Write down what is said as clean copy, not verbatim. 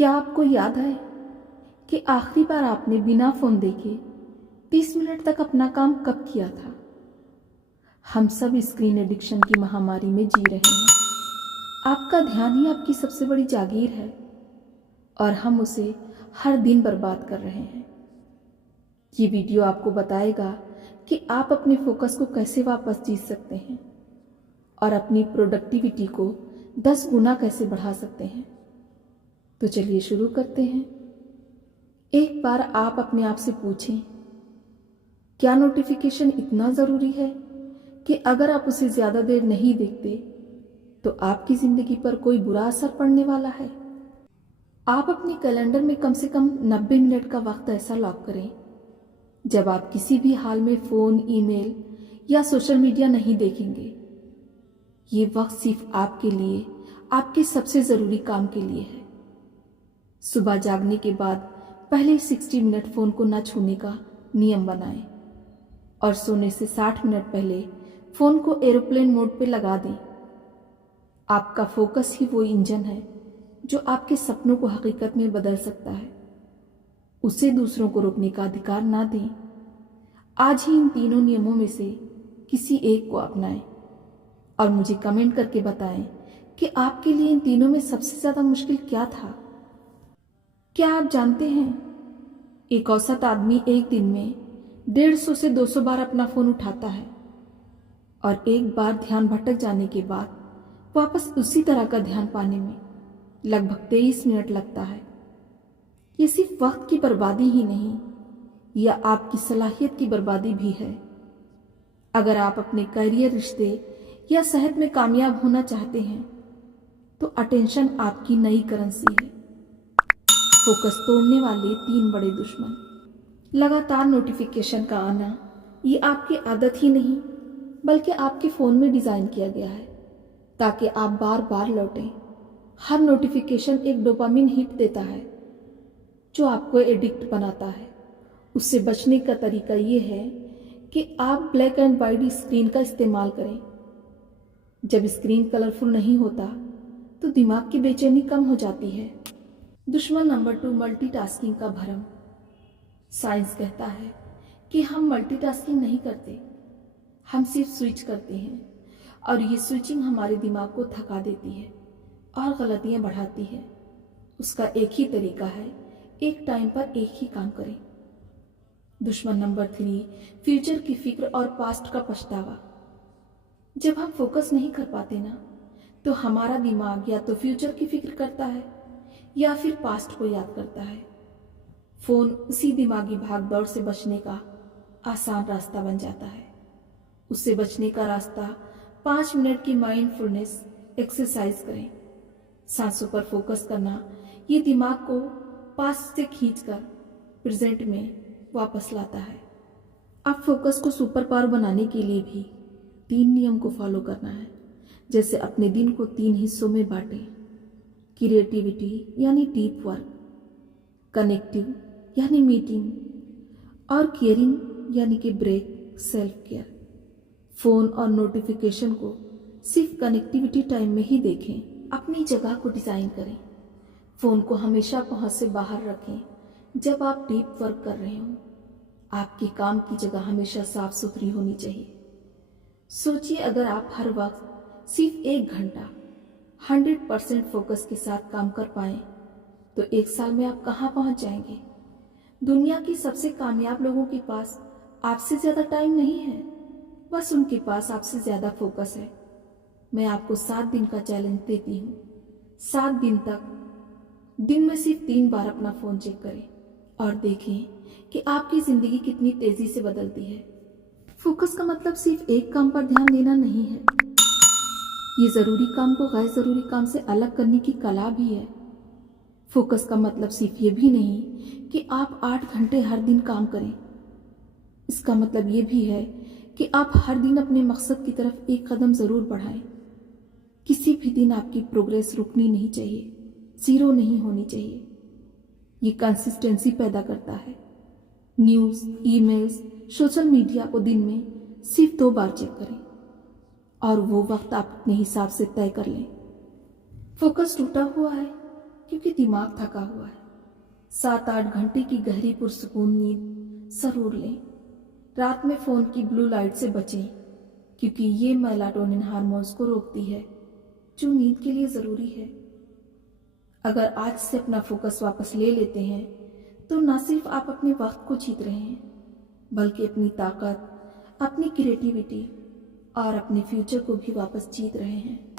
क्या आपको याद है कि आखिरी बार आपने बिना फ़ोन देखे 30 मिनट तक अपना काम कब किया था? हम सब स्क्रीन एडिक्शन की महामारी में जी रहे हैं। आपका ध्यान ही आपकी सबसे बड़ी जागीर है और हम उसे हर दिन बर्बाद कर रहे हैं। ये वीडियो आपको बताएगा कि आप अपने फोकस को कैसे वापस जीत सकते हैं और अपनी प्रोडक्टिविटी को 10 गुना कैसे बढ़ा सकते हैं। तो चलिए शुरू करते हैं। एक बार आप अपने आप से पूछें, क्या नोटिफिकेशन इतना ज़रूरी है कि अगर आप उसे ज़्यादा देर नहीं देखते तो आपकी ज़िंदगी पर कोई बुरा असर पड़ने वाला है? आप अपने कैलेंडर में कम से कम 90 मिनट का वक्त ऐसा लॉक करें जब आप किसी भी हाल में फ़ोन, ईमेल या सोशल मीडिया नहीं देखेंगे। ये वक्त सिर्फ आपके लिए, आपके सबसे ज़रूरी काम के लिए है। सुबह जागने के बाद पहले 60 मिनट फ़ोन को ना छूने का नियम बनाएं और सोने से 60 मिनट पहले फ़ोन को एरोप्लेन मोड पे लगा दें। आपका फोकस ही वो इंजन है जो आपके सपनों को हकीकत में बदल सकता है। उसे दूसरों को रोकने का अधिकार ना दें। आज ही इन तीनों नियमों में से किसी एक को अपनाएं और मुझे कमेंट करके बताएं कि आपके लिए इन तीनों में सबसे ज़्यादा मुश्किल क्या था। क्या आप जानते हैं, एक औसत आदमी एक दिन में 150 से 200 बार अपना फ़ोन उठाता है और एक बार ध्यान भटक जाने के बाद वापस उसी तरह का ध्यान पाने में लगभग 23 मिनट लगता है। ये सिर्फ वक्त की बर्बादी ही नहीं, यह आपकी सलाहियत की बर्बादी भी है। अगर आप अपने करियर, रिश्ते या सेहत में कामयाब होना चाहते हैं तो अटेंशन आपकी नई करेंसी है। फोकस तोड़ने वाले 3 बड़े दुश्मन। लगातार नोटिफिकेशन का आना ये आपकी आदत ही नहीं बल्कि आपके फ़ोन में डिज़ाइन किया गया है ताकि आप बार बार लौटें। हर नोटिफिकेशन एक डोपामिन हिट देता है जो आपको एडिक्ट बनाता है। उससे बचने का तरीका ये है कि आप ब्लैक एंड वाइट स्क्रीन का इस्तेमाल करें। जब स्क्रीन कलरफुल नहीं होता तो दिमाग की बेचैनी कम हो जाती है। दुश्मन नंबर 2, मल्टीटास्किंग का भ्रम। साइंस कहता है कि हम मल्टीटास्किंग नहीं करते, हम सिर्फ स्विच करते हैं और ये स्विचिंग हमारे दिमाग को थका देती है और गलतियां बढ़ाती है। उसका एक ही तरीका है, एक टाइम पर एक ही काम करें। दुश्मन नंबर 3, फ्यूचर की फिक्र और पास्ट का पछतावा। जब हम फोकस नहीं कर पाते ना तो हमारा दिमाग या तो फ्यूचर की फिक्र करता है या फिर पास्ट को याद करता है। फ़ोन उसी दिमागी भाग दौड़ से बचने का आसान रास्ता बन जाता है। उससे बचने का रास्ता 5 मिनट की माइंडफुलनेस एक्सरसाइज करें। सांसों पर फोकस करना ये दिमाग को पास्ट से खींचकर प्रेजेंट में वापस लाता है। अब फोकस को सुपर पावर बनाने के लिए भी 3 नियम को फॉलो करना है। जैसे अपने दिन को 3 हिस्सों में बांटें। क्रिएटिविटी यानी डीप वर्क, कनेक्टिव यानी मीटिंग और केयरिंग यानी कि ब्रेक, सेल्फ केयर। फ़ोन और नोटिफिकेशन को सिर्फ कनेक्टिविटी टाइम में ही देखें। अपनी जगह को डिज़ाइन करें। फ़ोन को हमेशा पहुंच से बाहर रखें जब आप डीप वर्क कर रहे हों। आपके काम की जगह हमेशा साफ सुथरी होनी चाहिए। सोचिए, अगर आप हर वक्त सिर्फ 1 घंटा 100% फोकस के साथ काम कर पाएं तो 1 साल में आप कहाँ पहुंच जाएंगे। दुनिया के सबसे कामयाब लोगों के पास आपसे ज़्यादा टाइम नहीं है, बस उनके पास आपसे ज़्यादा फोकस है। मैं आपको 7 दिन का चैलेंज देती हूँ। 7 दिन तक दिन में सिर्फ 3 बार अपना फ़ोन चेक करें और देखें कि आपकी ज़िंदगी कितनी तेज़ी से बदलती है। फोकस का मतलब सिर्फ एक काम पर ध्यान देना नहीं है, ये ज़रूरी काम को गैर ज़रूरी काम से अलग करने की कला भी है। फोकस का मतलब सिर्फ ये भी नहीं कि आप 8 घंटे हर दिन काम करें। इसका मतलब ये भी है कि आप हर दिन अपने मकसद की तरफ एक कदम ज़रूर बढ़ाएं। किसी भी दिन आपकी प्रोग्रेस रुकनी नहीं चाहिए, ज़ीरो नहीं होनी चाहिए। ये कंसिस्टेंसी पैदा करता है। न्यूज़, ईमेल्स, सोशल मीडिया को दिन में सिर्फ 2 बार चेक करें और वो वक्त आप अपने हिसाब से तय कर लें। फोकस टूटा हुआ है क्योंकि दिमाग थका हुआ है। 7-8 घंटे की गहरी पुरसुकून नींद जरूर लें। रात में फ़ोन की ब्लू लाइट से बचें, क्योंकि ये मेलाटोनिन हार्मोन्स को रोकती है, जो नींद के लिए ज़रूरी है। अगर आज से अपना फोकस वापस ले लेते हैं, तो न सिर्फ आप अपने वक्त को जीत रहे हैं, बल्कि अपनी ताकत, अपनी क्रिएटिविटी और अपने फ्यूचर को भी वापस जीत रहे हैं।